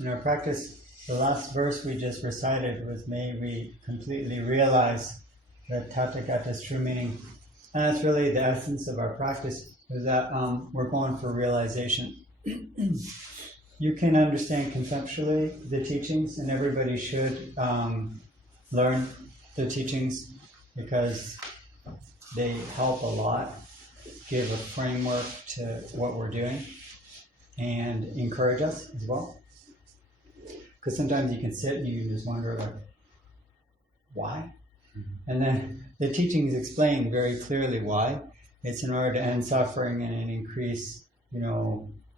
In our practice, the last verse we just recited was, may we completely realize that Tathagata's true meaning. And that's really the essence of our practice, is that we're going for realization. You can understand conceptually the teachings, and everybody should learn the teachings because they help a lot, give a framework to what we're doing, and encourage us as well. Because sometimes you can sit and you can just wonder, like, why? Mm-hmm. And then the teachings explain very clearly why. It's in order to end suffering and increase,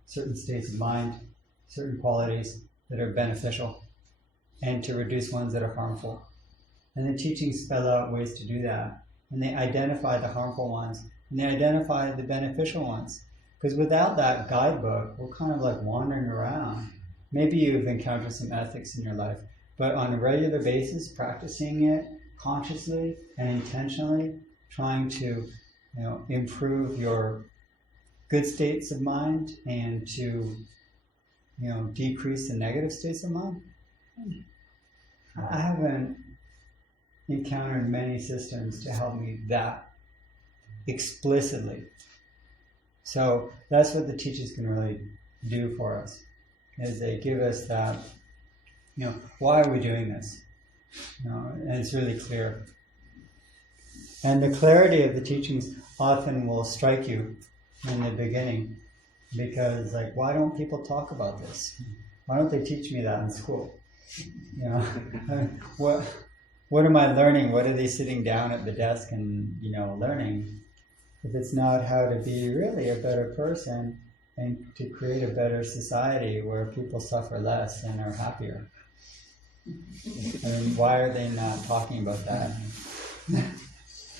certain states of mind, certain qualities that are beneficial, and to reduce ones that are harmful. And the teachings spell out ways to do that. And they identify the harmful ones, and they identify the beneficial ones. Because without that guidebook, we're kind of like wandering around. Maybe you've encountered some ethics in your life, but on a regular basis, practicing it consciously and intentionally, trying to improve your good states of mind and to decrease the negative states of mind. I haven't encountered many systems to help me that explicitly. So that's what the teachers can really do for us, is they give us that, why are we doing this? And it's really clear. And the clarity of the teachings often will strike you in the beginning, because why don't people talk about this? Why don't they teach me that in school? What am I learning? What are they sitting down at the desk and learning? If it's not how to be really a better person and to create a better society where people suffer less and are happier. And why are they not talking about that?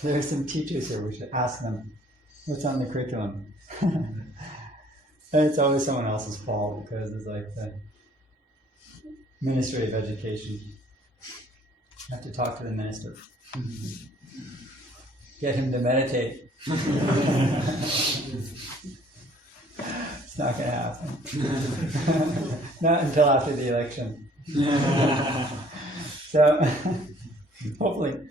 There are some teachers here, we should ask them, what's on the curriculum? It's always someone else's fault, because it's like the Ministry of Education. I have to talk to the minister. Get him to meditate. It's not going to happen. Not until after the election. So, hopefully.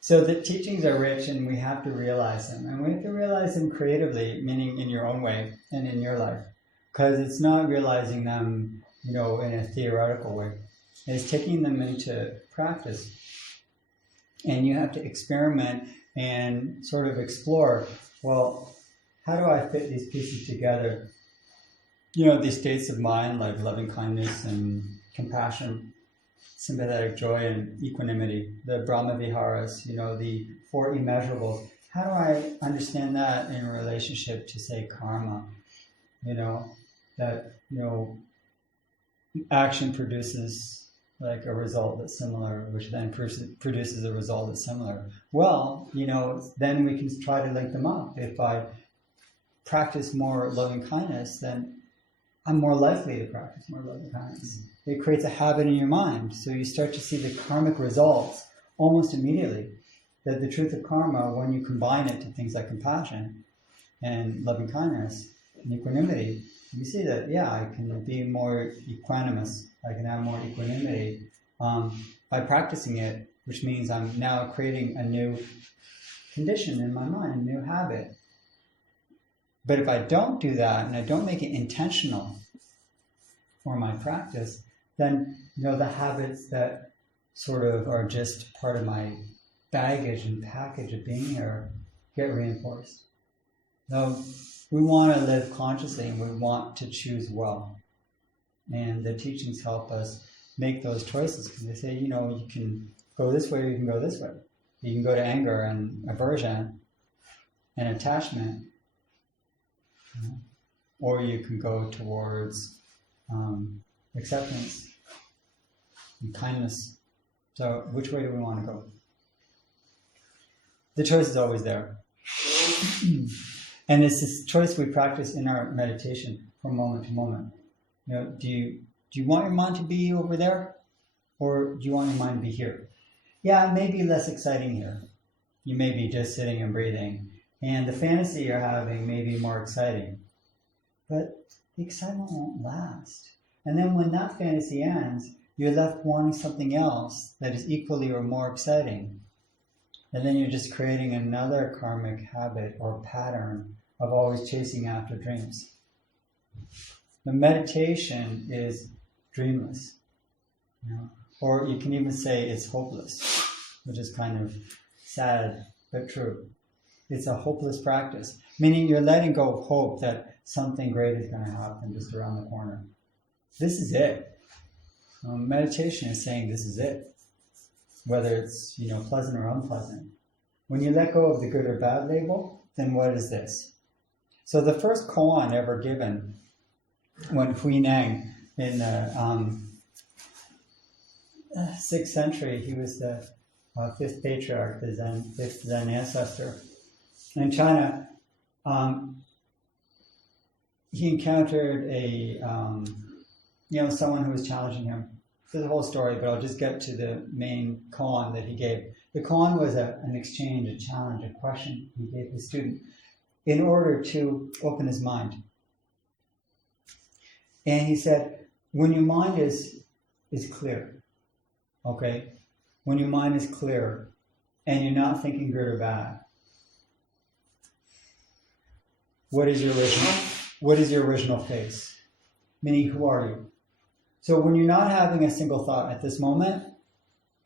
So the teachings are rich, and we have to realize them. And we have to realize them creatively, meaning in your own way and in your life. Because it's not realizing them, in a theoretical way. It's taking them into practice. And you have to experiment and sort of explore, well, how do I fit these pieces together? These states of mind, like loving kindness and compassion, sympathetic joy and equanimity, the Brahma Viharas, the four immeasurables. How do I understand that in relationship to, say, karma? That, action produces a result that's similar, which then produces a result that's similar. Well, then we can try to link them up. If I practice more loving kindness, then I'm more likely to practice more loving kindness. It creates a habit in your mind. So you start to see the karmic results almost immediately. That the truth of karma, when you combine it to things like compassion and loving kindness and equanimity, you see that, I can be more equanimous. I can have more equanimity by practicing it, which means I'm now creating a new condition in my mind, a new habit. But if I don't do that, and I don't make it intentional for my practice, then, the habits that sort of are just part of my baggage and package of being here get reinforced. So we want to live consciously, and we want to choose well. And the teachings help us make those choices, because they say, you can go this way or you can go this way. You can go to anger and aversion and attachment, or you can go towards acceptance and kindness. So which way do we want to go? The choice is always there. And it's this choice we practice in our meditation from moment to moment. Do you want your mind to be over there, or do you want your mind to be here? Yeah, it may be less exciting here. You may be just sitting and breathing, And the fantasy you're having may be more exciting, but the excitement won't last. And then when that fantasy ends, you're left wanting something else that is equally or more exciting. And then you're just creating another karmic habit or pattern of always chasing after dreams. The meditation is dreamless. Or you can even say it's hopeless, which is kind of sad but true. It's a hopeless practice, meaning you're letting go of hope that something great is going to happen just around the corner. This is it. Meditation is saying this is it, whether it's pleasant or unpleasant. When you let go of the good or bad label, then what is this? So the first koan ever given, when Huineng in the 6th century, he was the 5th patriarch, the fifth Zen ancestor. In China, he encountered someone who was challenging him. There's a whole story, but I'll just get to the main koan that he gave. The koan was an exchange, a challenge, a question he gave the student in order to open his mind. And he said, when your mind is clear, okay? When your mind is clear and you're not thinking good or bad, what is your original face? Meaning, who are you? So when you're not having a single thought at this moment,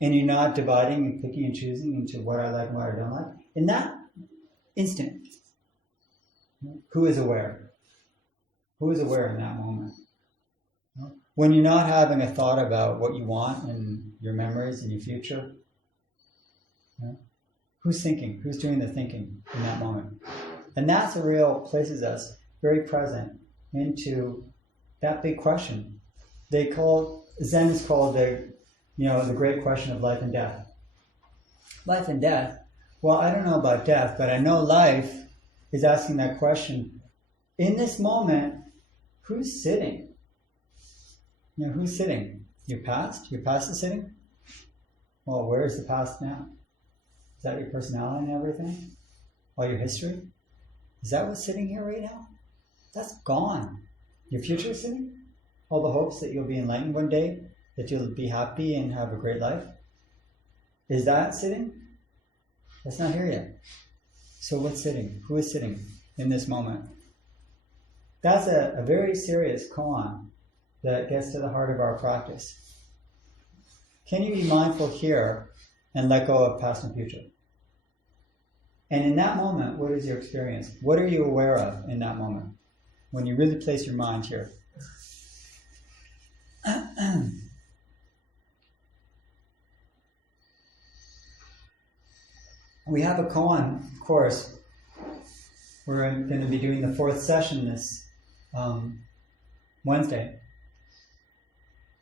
and you're not dividing and picking and choosing into what I like and what I don't like, in that instant, who is aware? Who is aware in that moment? When you're not having a thought about what you want and your memories and your future, who's thinking? Who's doing the thinking in that moment? And that's the real places us very present into that big question. Zen is called the great question of life and death. Life and death. Well, I don't know about death, but I know life is asking that question. In this moment, who's sitting? Who's sitting? Your past? Your past is sitting? Well, where is the past now? Is that your personality and everything? All your history? Is that what's sitting here right now? That's gone. Your future is sitting? All the hopes that you'll be enlightened one day, that you'll be happy and have a great life? Is that sitting? That's not here yet. So what's sitting? Who is sitting in this moment? That's a very serious koan that gets to the heart of our practice. Can you be mindful here and let go of past and future? And in that moment, what is your experience? What are you aware of in that moment? When you really place your mind here. We have a koan course. We're going to be doing the 4th session this Wednesday.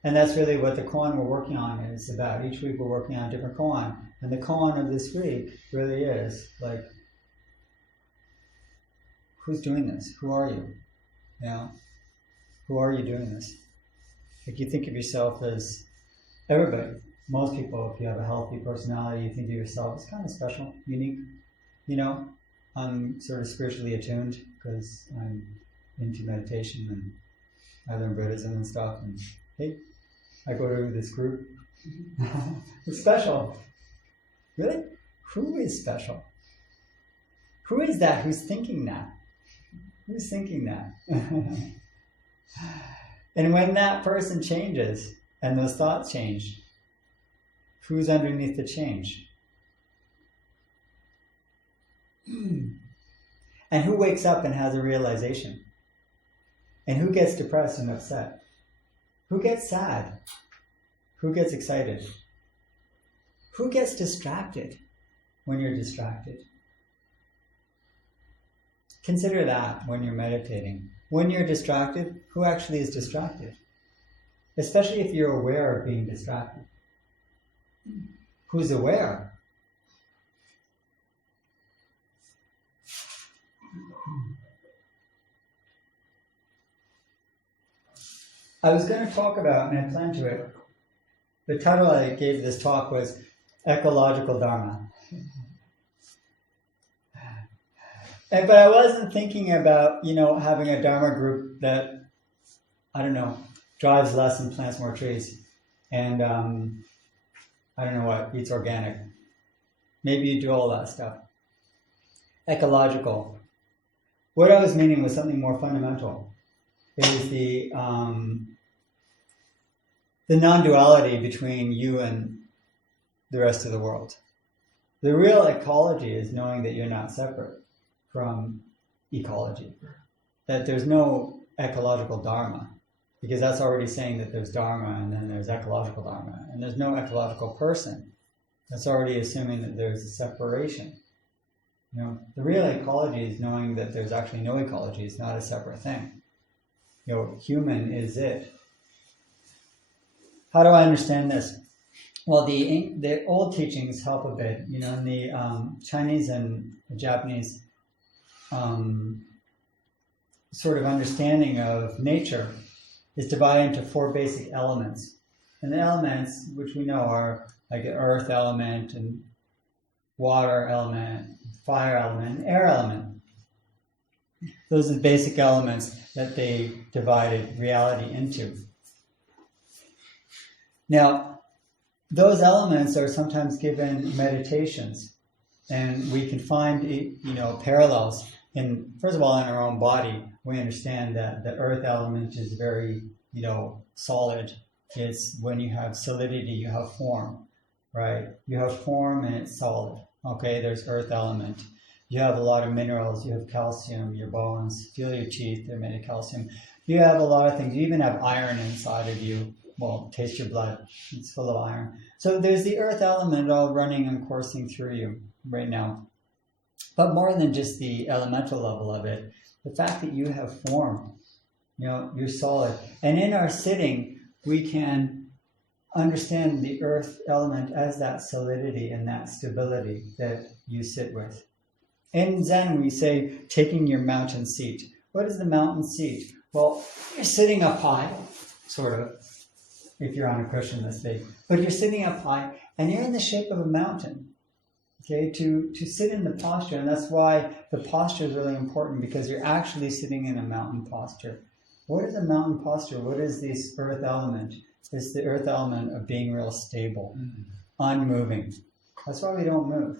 And that's really what the koan we're working on is about. Each week we're working on a different koan. And the koan of this week really is like, who's doing this? Who are you? Who are you doing this? Like you think of yourself as everybody. Most people, if you have a healthy personality, you think of yourself as kind of special, unique. I'm sort of spiritually attuned because I'm into meditation and I learn Buddhism and stuff. And hey, I go to this group. It's special. Really? Who is special? Who is that? Who's thinking that? Who's thinking that? And when that person changes and those thoughts change, who's underneath the change? And who wakes up and has a realization? And who gets depressed and upset? Who gets sad? Who gets excited? Who gets distracted when you're distracted? Consider that when you're meditating. When you're distracted, who actually is distracted? Especially if you're aware of being distracted. Who's aware? I was going to talk about, and I planned to it, the title I gave this talk was Ecological Dharma. But I wasn't thinking about, having a Dharma group that, I don't know, drives less and plants more trees. And I don't know what, eats organic. Maybe you do all that stuff. Ecological. What I was meaning was something more fundamental. Is the non-duality between you and the rest of the world. The real ecology is knowing that you're not separate from ecology. That there's no ecological Dharma, because that's already saying that there's Dharma and then there's ecological Dharma. And there's no ecological person. That's already assuming that there's a separation. The real ecology is knowing that there's actually no ecology. It's not a separate thing. Human is it. How do I understand this? Well, the old teachings help a bit. In the Chinese and Japanese sort of understanding of nature is divided into 4 basic elements. And the elements, which we know are like the earth element and water element, fire element, and air element. Those are the basic elements that they divided reality into. Now, those elements are sometimes given meditations, and we can find, parallels in, first of all, in our own body. We understand that the earth element is very, solid. It's when you have solidity, you have form, right? You have form and it's solid. Okay, there's earth element. You have a lot of minerals. You have calcium, your bones. Feel your teeth, they're made of calcium. You have a lot of things. You even have iron inside of you. Well, taste your blood. It's full of iron. So there's the earth element all running and coursing through you right now. But more than just the elemental level of it, the fact that you have form, you're solid. And in our sitting, we can understand the earth element as that solidity and that stability that you sit with. In Zen, we say, taking your mountain seat. What is the mountain seat? Well, you're sitting up high, sort of, if you're on a cushion this big. But you're sitting up high, and you're in the shape of a mountain. Okay, to sit in the posture, and that's why the posture is really important, because you're actually sitting in a mountain posture. What is a mountain posture? What is this earth element? It's the earth element of being real stable, unmoving. That's why we don't move.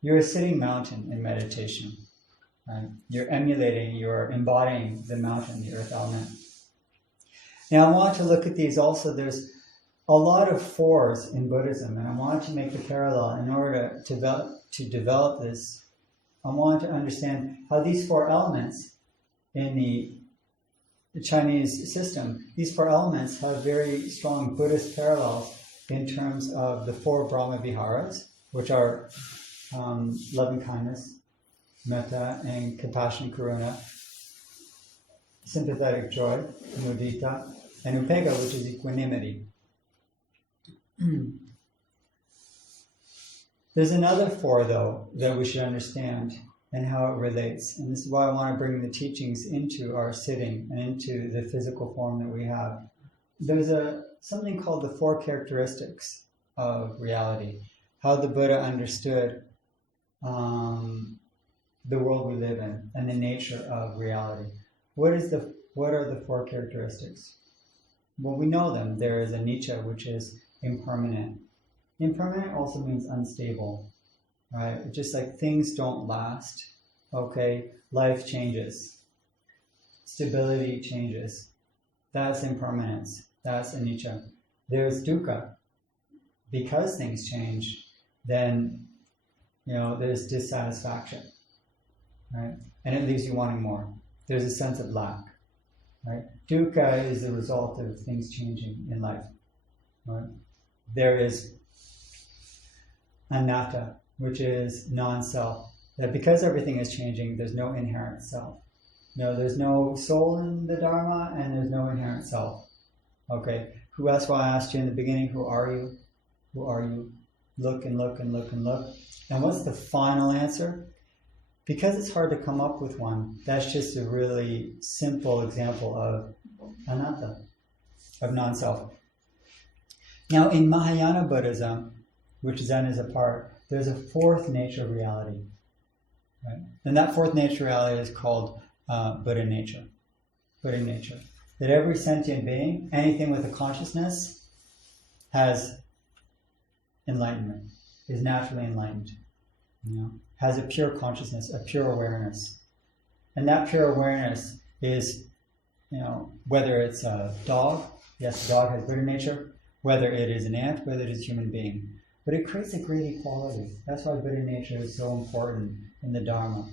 You're a sitting mountain in meditation. Right? You're emulating, you're embodying the mountain, the earth element. Now I want to look at these also. There's a lot of 4s in Buddhism, and I want to make the parallel. In order to develop this, I want to understand how these 4 elements in the Chinese system, these 4 elements have very strong Buddhist parallels in terms of the 4 Brahma Viharas, which are loving kindness, metta, and compassion, karuna, sympathetic joy, mudita, and upekkha, which is equanimity. There's another 4, though, that we should understand and how it relates. And this is why I want to bring the teachings into our sitting and into the physical form that we have. There's something called the 4 characteristics of reality, how the Buddha understood the world we live in and the nature of reality. What are the 4 characteristics? Well, we know them. There is anicca, which is impermanent. Impermanent also means unstable, right? Just like things don't last, okay? Life changes. Stability changes. That's impermanence. That's anicca. There's dukkha. Because things change, then, there's dissatisfaction, right? And it leaves you wanting more. There's a sense of lack, right? Dukkha is the result of things changing in life, right? There is anatta, which is non-self. That because everything is changing, there's no inherent self. There's no soul in the Dharma, and there's no inherent self. Okay, that's why I asked you in the beginning, who are you? Who are you? Look and look and look and look. And what's the final answer? Because it's hard to come up with one, that's just a really simple example of anatta, of non-self. Now, in Mahayana Buddhism, which Zen is a part, there's a 4th nature of reality. right? And that fourth nature reality is called Buddha nature. Buddha nature. That every sentient being, anything with a consciousness, has enlightenment, is naturally enlightened, has a pure consciousness, a pure awareness. And that pure awareness is, whether it's a dog, yes, a dog has Buddha nature, whether it is an ant, whether it is a human being. But it creates a great equality. That's why Buddha nature is so important in the Dharma.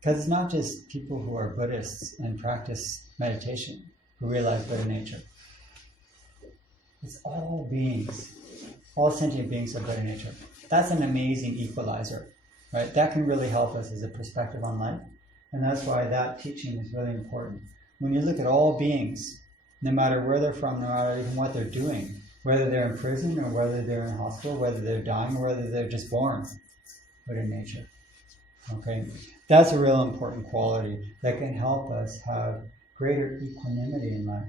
Because it's not just people who are Buddhists and practice meditation who realize Buddha nature. It's all beings. All sentient beings have Buddha nature. That's an amazing equalizer, right? That can really help us as a perspective on life. And that's why that teaching is really important. When you look at all beings, no matter where they're from, no matter even what they're doing, whether they're in prison or whether they're in hospital, whether they're dying or whether they're just born, Buddha nature. Okay? That's a real important quality that can help us have greater equanimity in life.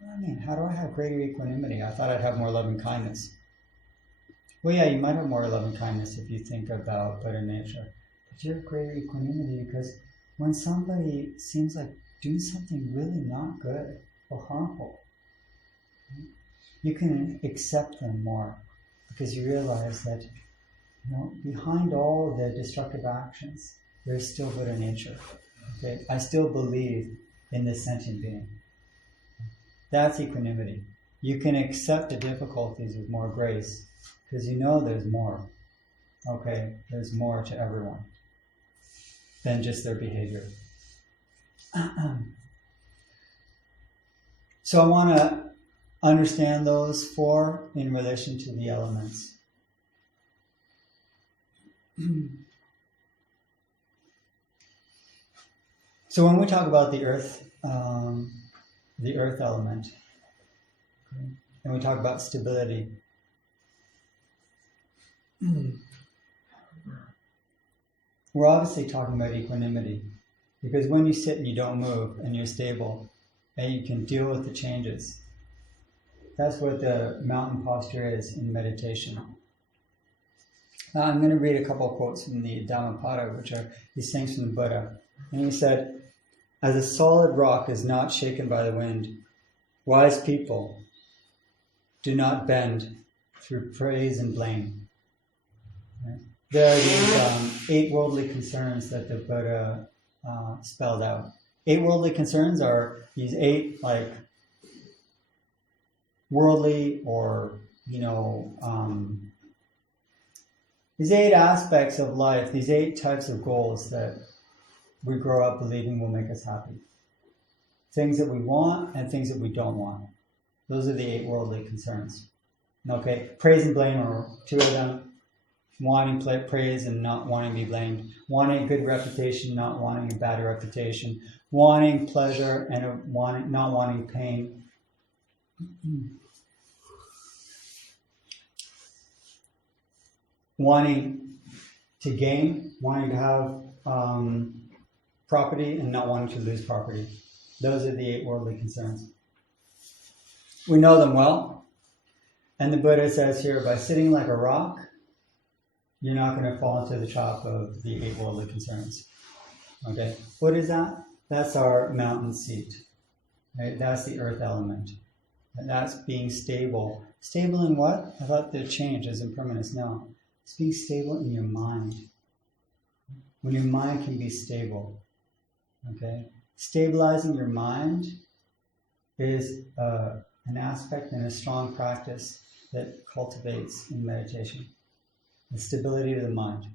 What do I mean? How do I have greater equanimity? I thought I'd have more loving kindness. Well, yeah, you might have more loving kindness if you think about Buddha nature. But you have greater equanimity because when somebody seems like doing something really not good or harmful, you can accept them more because you realize that, behind all the destructive actions, there's still Buddha nature. Okay, I still believe in this sentient being. That's equanimity. You can accept the difficulties with more grace because you know there's more. Okay, there's more to everyone than just their behavior. So I want to understand those four in relation to the elements. So when we talk about the earth element, okay, and we talk about stability, we're obviously talking about equanimity, because when you sit and you don't move and you're stable and you can deal with the changes, that's what the mountain posture is in meditation. Now I'm going to read a couple of quotes from the Dhammapada, which are these things from the Buddha. And he said, "As a solid rock is not shaken by the wind, wise people do not bend through praise and blame." Right? There are these 8 worldly concerns that the Buddha spelled out. 8 worldly concerns are these 8 worldly or these 8 aspects of life, these 8 types of goals that we grow up believing will make us happy. Things that we want and things that we don't want. Those are the 8 worldly concerns. Okay, praise and blame are 2 of them. Wanting praise and not wanting to be blamed. Wanting a good reputation, not wanting a bad reputation. Wanting pleasure and not wanting pain. Wanting to gain, wanting to have property and not wanting to lose property. Those are the 8 worldly concerns. We know them well. And the Buddha says here, by sitting like a rock, you're not going to fall into the trap of the 8 worldly concerns. Okay? What is that? That's our mountain seat. Right? That's the earth element. And that's being stable. Stable in what? I thought the change is impermanence. No. It's being stable in your mind. When your mind can be stable. Okay? Stabilizing your mind is an aspect and a strong practice that cultivates in meditation. The stability of the mind.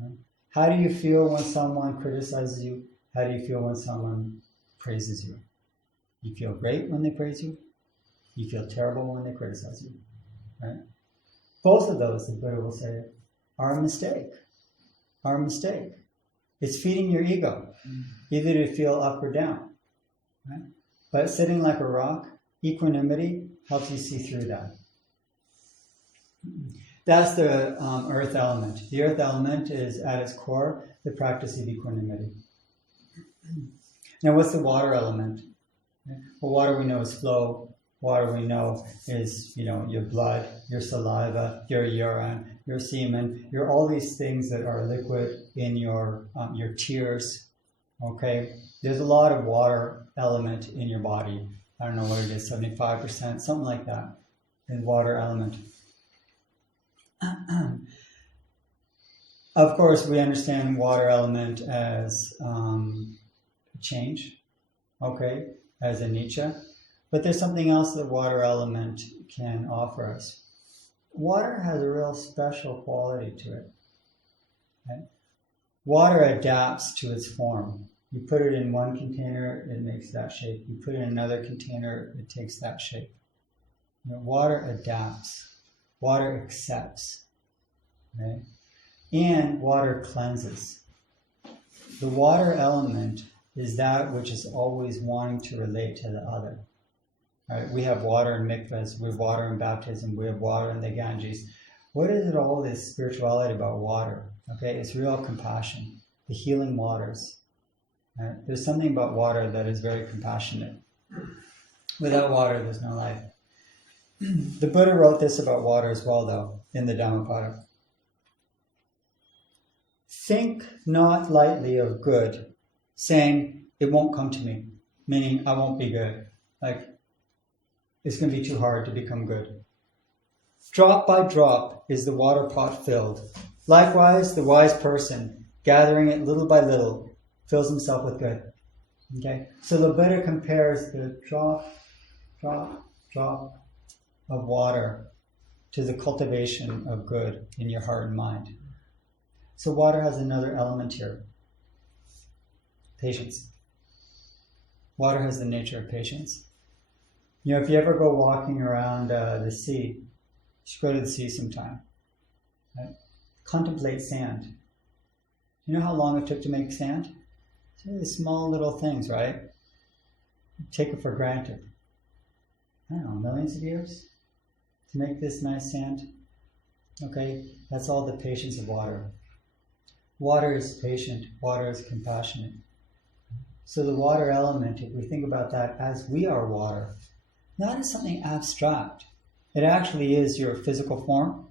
Right? How do you feel when someone criticizes you? How do you feel when someone praises you? You feel great when they praise you. You feel terrible when they criticize you. Right? Both of those, the Buddha will say, are a mistake. Are a mistake. It's feeding your ego, either to feel up or down. Right? But sitting like a rock, equanimity helps you see through that. That's the earth element. The earth element is, at its core, the practice of equanimity. Now, what's the water element? Well, water we know is flow. Water we know is, your blood, your saliva, your urine, your semen, you're all these things that are liquid in your tears. Okay, there's a lot of water element in your body. I don't know what it is, 75%, something like that, in water element. Of course, we understand water element as change, okay, as anicca. But there's something else that water element can offer us. Water has a real special quality to it. Okay? Water adapts to its form. You put it in one container, it makes that shape. You put it in another container, it takes that shape. You know, water adapts. Water accepts. Okay? And water cleanses. The water element is that which is always wanting to relate to the other. Right? We have water in mikvahs, we have water in baptism, we have water in the Ganges. What is it all this spirituality about water? Okay, it's real compassion, the healing waters. Right? There's something about water that is very compassionate. Without water, there's no life. The Buddha wrote this about water as well, though, in the Dhammapada. Think not lightly of good, saying, it won't come to me, meaning I won't be good. Like, it's going to be too hard to become good. Drop by drop is the water pot filled. Likewise, the wise person, gathering it little by little, fills himself with good. Okay? So the Buddha compares the drop of water to the cultivation of good in your heart and mind. So water has another element here. Patience. Water has the nature of patience. You know, if you ever go walking around the sea, you should go to the sea sometime. Right? Contemplate sand. You know how long it took to make sand? It's really small little things, right? You take it for granted. I don't know, millions of years to make this nice sand. Okay, that's all the patience of water. Water is patient. Water is compassionate. So the water element, if we think about that as we are water, not as something abstract. It actually is your physical form,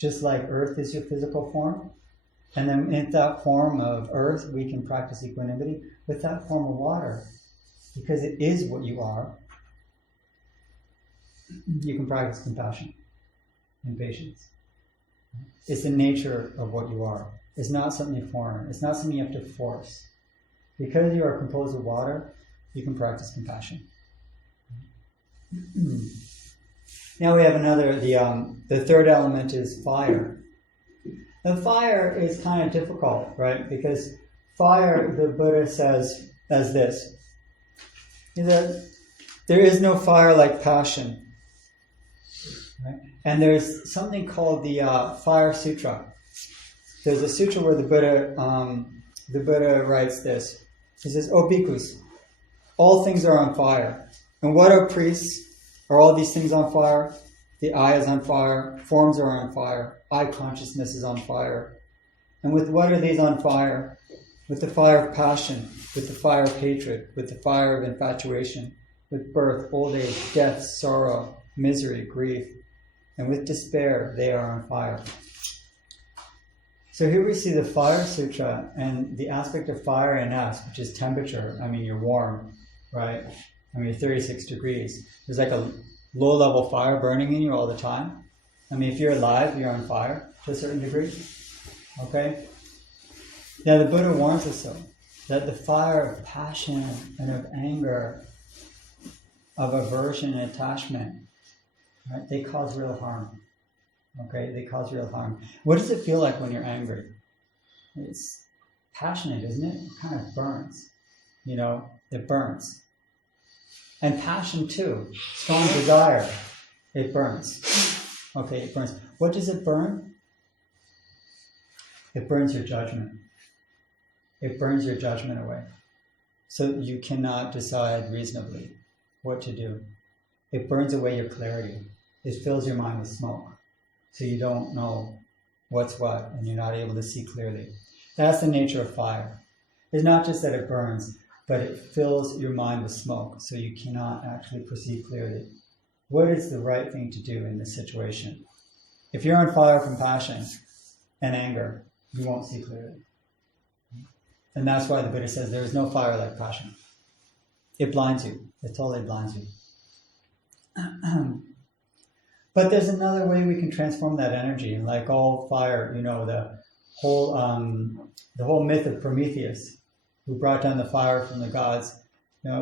just like earth is your physical form. And then in that form of earth, we can practice equanimity. With that form of water, because it is what you are, you can practice compassion and patience. It's the nature of what you are. It's not something foreign. It's not something you have to force. Because you are composed of water, you can practice compassion. Now we have another, the third element is fire. The fire is kind of difficult, right? Because fire, the Buddha says as this, is that there is no fire like passion. Right? And there's something called the Fire Sutra. There's a sutra where the Buddha writes this. He says, "O bhikkhus, all things are on fire. And what are priests? Are all these things on fire? The eye is on fire, forms are on fire, eye consciousness is on fire. And with what are these on fire? With the fire of passion, with the fire of hatred, with the fire of infatuation, with birth, old age, death, sorrow, misery, grief, and with despair they are on fire." So here we see the Fire Sutra and the aspect of fire in us, which is temperature. I mean, you're warm, right? I mean, you're 36 degrees. There's like a low-level fire burning in you all the time. I mean, if you're alive, you're on fire to a certain degree. Okay? Now, the Buddha warns us, though, that the fire of passion and of anger, of aversion and attachment, right, they cause real harm. Okay, they cause real harm. What does it feel like when you're angry? It's passionate, isn't it? It kind of burns. You know, it burns. And passion too, strong desire, it burns. Okay, it burns. What does it burn? It burns your judgment. It burns your judgment away. So you cannot decide reasonably what to do. It burns away your clarity. It fills your mind with smoke. So you don't know what's what, and you're not able to see clearly. That's the nature of fire. It's not just that it burns, but it fills your mind with smoke, so you cannot actually perceive clearly. What is the right thing to do in this situation? If you're on fire from passion and anger, you won't see clearly. And that's why the Buddha says there is no fire like passion. It blinds you. It totally blinds you. But there's another way we can transform that energy. And like all fire, the whole myth of Prometheus, who brought down the fire from the gods,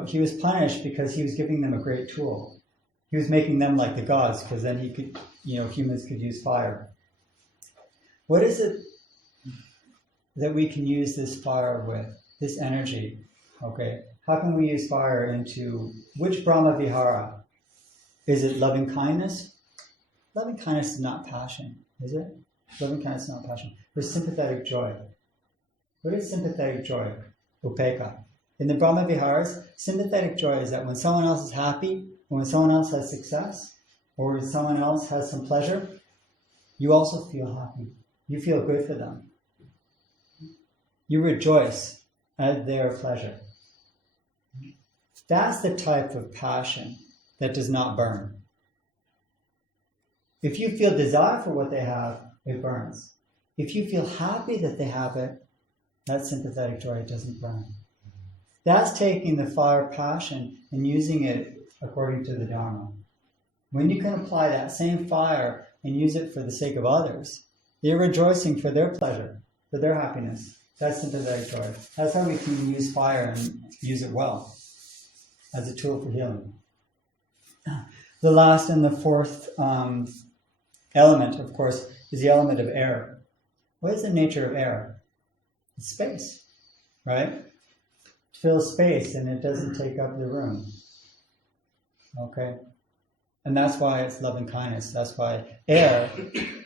he was punished because he was giving them a great tool. He was making them like the gods, because then he could, humans could use fire. What is it that we can use this fire with, this energy? Okay, how can we use fire into which Brahma Vihara? Is it loving kindness? Loving kindness is not passion, is it? Loving kindness is not passion. There's sympathetic joy. What is sympathetic joy? Upekkha. In the Brahma Viharas, sympathetic joy is that when someone else is happy, or when someone else has success, or when someone else has some pleasure, you also feel happy. You feel good for them. You rejoice at their pleasure. That's the type of passion that does not burn. If you feel desire for what they have, it burns. If you feel happy that they have it, that's sympathetic joy. It doesn't burn. That's taking the fire of passion and using it according to the Dharma. When you can apply that same fire and use it for the sake of others, you're rejoicing for their pleasure, for their happiness. That's sympathetic joy. That's how we can use fire and use it well as a tool for healing. The last and the fourth element, of course, is the element of air. What is the nature of air? It's space, right? It fills space and it doesn't take up the room. Okay? And that's why it's loving kindness. That's why air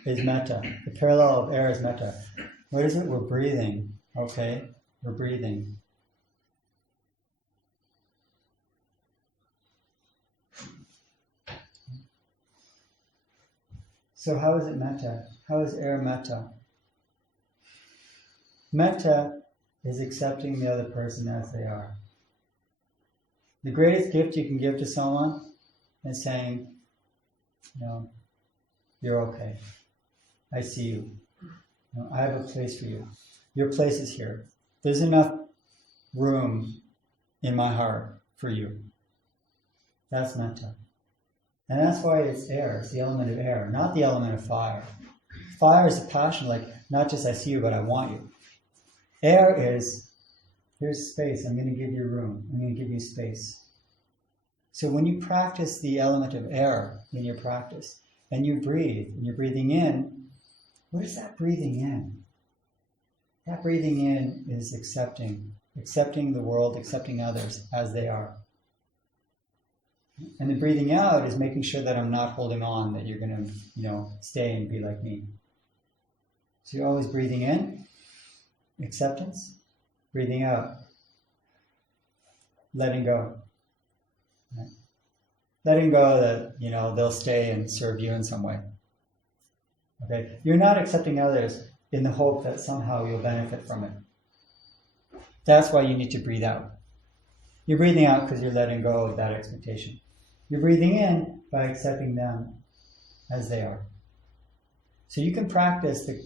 is metta. The parallel of air is metta. What is it? We're breathing. Okay? We're breathing. So how is it metta? How is air metta? Metta is accepting the other person as they are. The greatest gift you can give to someone is saying, you're okay. I see you. I have a place for you. Your place is here. There's enough room in my heart for you. That's metta. And that's why it's air. It's the element of air, not the element of fire. Fire is a passion, like not just I see you, but I want you. Air is, here's space. I'm going to give you room. I'm going to give you space. So when you practice the element of air in your practice, and you breathe, and you're breathing in, what is that breathing in? That breathing in is accepting the world, accepting others as they are. And the breathing out is making sure that I'm not holding on, that you're going to, stay and be like me. So you're always breathing in, acceptance, breathing out, letting go. Right? Letting go that, they'll stay and serve you in some way. Okay? You're not accepting others in the hope that somehow you'll benefit from it. That's why you need to breathe out. You're breathing out because you're letting go of that expectation. You're breathing in by accepting them as they are. So you can practice the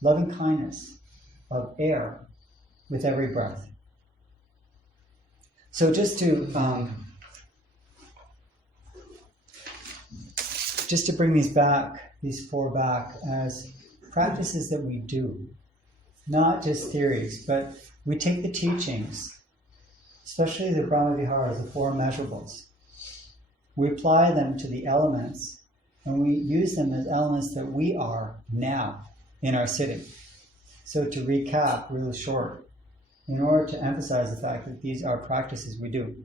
loving kindness of air with every breath. So just to bring these four back as practices that we do, not just theories, but we take the teachings, especially the Brahma Viharas, the four measurables. We apply them to the elements, and we use them as elements that we are now in our sitting. So to recap really short, in order to emphasize the fact that these are practices we do.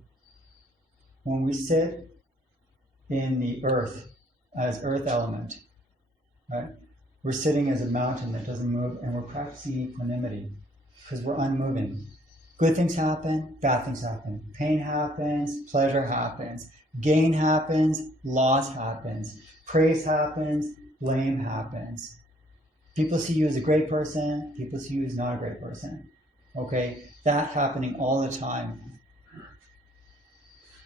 When we sit in the earth as earth element, right? We're sitting as a mountain that doesn't move, and we're practicing equanimity because we're unmoving. Good things happen, bad things happen. Pain happens, pleasure happens. Gain happens, loss happens. Praise happens, blame happens. People see you as a great person, people see you as not a great person. Okay? That happening all the time.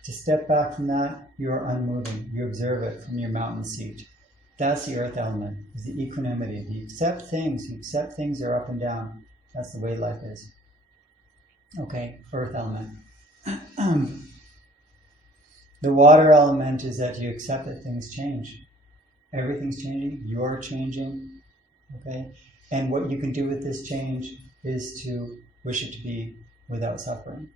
To step back from that, you are unmoving. You observe it from your mountain seat. That's the earth element, is the equanimity. You accept things are up and down. That's the way life is. Okay, earth element. The water element is that you accept that things change. Everything's changing, you're changing, okay? And what you can do with this change is to wish it to be without suffering.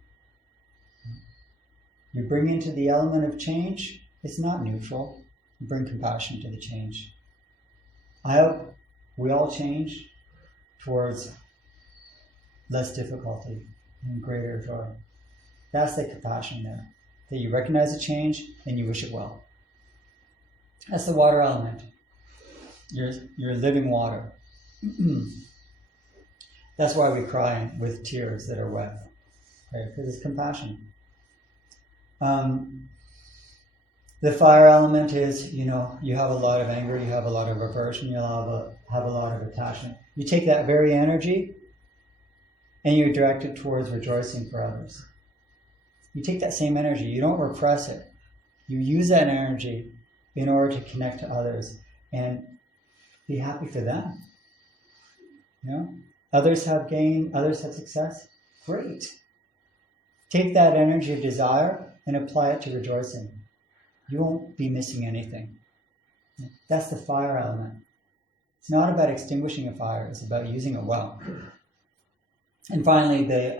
You bring into the element of change, it's not neutral. You bring compassion to the change. I hope we all change towards less difficulty and greater joy. That's the compassion there. That you recognize the change and you wish it well. That's the water element. You're living water. That's why we cry with tears that are wet. Okay? Because it's compassion. The fire element is, you have a lot of anger, you have a lot of aversion, you'll have a lot of attachment. You take that very energy and you direct it towards rejoicing for others. You take that same energy, you don't repress it. You use that energy in order to connect to others and be happy for them. Others have gain, others have success. Great. Take that energy of desire and apply it to rejoicing. You won't be missing anything. That's the fire element. It's not about extinguishing a fire, it's about using it well. And finally, the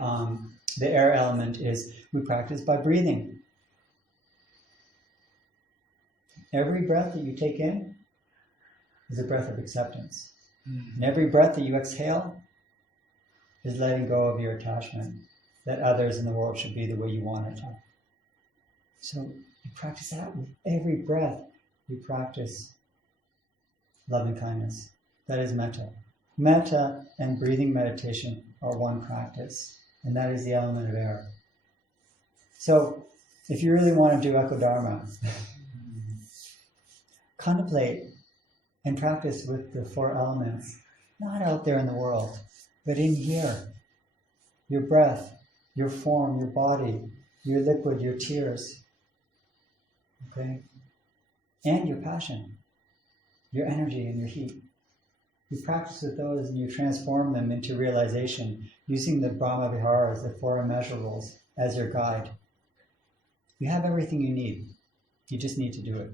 air element is we practice by breathing. Every breath that you take in is a breath of acceptance. And every breath that you exhale is letting go of your attachment that others in the world should be the way you want it to. So you practice that with every breath. You practice loving kindness. That is metta. Metta and breathing meditation are one practice, and that is the element of air. So if you really want to do Dharma, contemplate and practice with the four elements, not out there in the world, but in here. Your breath, your form, your body, your liquid, your tears. Okay? And your passion, your energy and your heat. You practice with those and you transform them into realization using the Brahma Viharas, the four immeasurables, as your guide. You have everything you need. You just need to do it.